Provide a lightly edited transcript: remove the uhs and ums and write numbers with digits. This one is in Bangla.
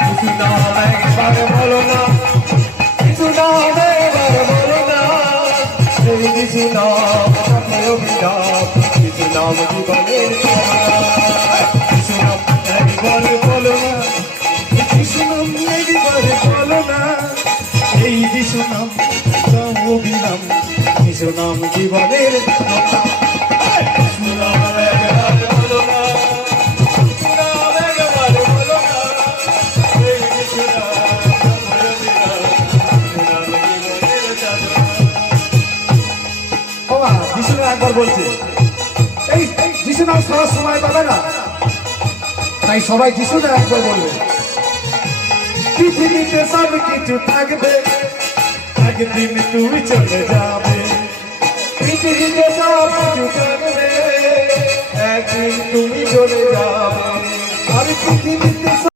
কিছু নাম একবার বলো না, কিছু নাম একবার বলো না, এই কিছু নাম সাথে অভিনাম, কিছু নাম জীবনের কিছু নাম একবার বলো না, কিছু নাম একবার বলো না, এই কিছু নাম অভিনাম, কিছু নাম জীবনের কিছু নাম একবার বলো না, কিছু নাম একবার বলো না, এই কিছু নাম অভিনাম, কিছু নাম জীবনের বাবা যিশু নাম একবার বলছে। এই যিশু নাম সবার সময় পাবে না, তাই সবাই যিশু নাম একবার বলবে। পৃথিবীতে সব কিছু থাকবে, একদিন তুমি চলে যাবে। পৃথিবীতে সব কিছু থাকবে, একদিন তুমি চলে যাবে। আর পৃথিবীতে